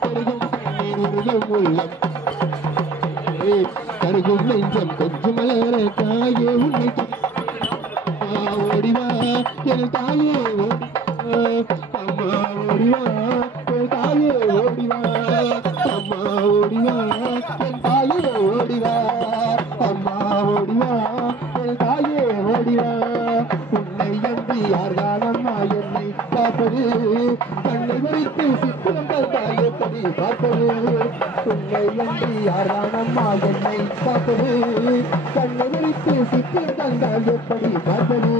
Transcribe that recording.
கருகும் கண்ணீர் உருகும் உள்ளம் கருகும் நெஞ்சம் கொஞ்சம் மலர தாயே உன்னை ஓடிவா என் தாயே அம்மா ஓடிவா என் தாயே ஓடிவா அம்மா ஓடிவா என் தாயே ஓடிவா அம்மா ஓடிவா என் தாயே ஓடிவா உன்னை என்று யார்காலம்மா என்னை காப்பது கண்ணை வைத்து சித்திரம் கண்டால் எப்படி பார்ப்பது உன்னை என்று யார்காலம்மா என்னை காப்பது கண்ணை வைத்து சித்திரம் கண்டால் எப்படி பார்ப்பது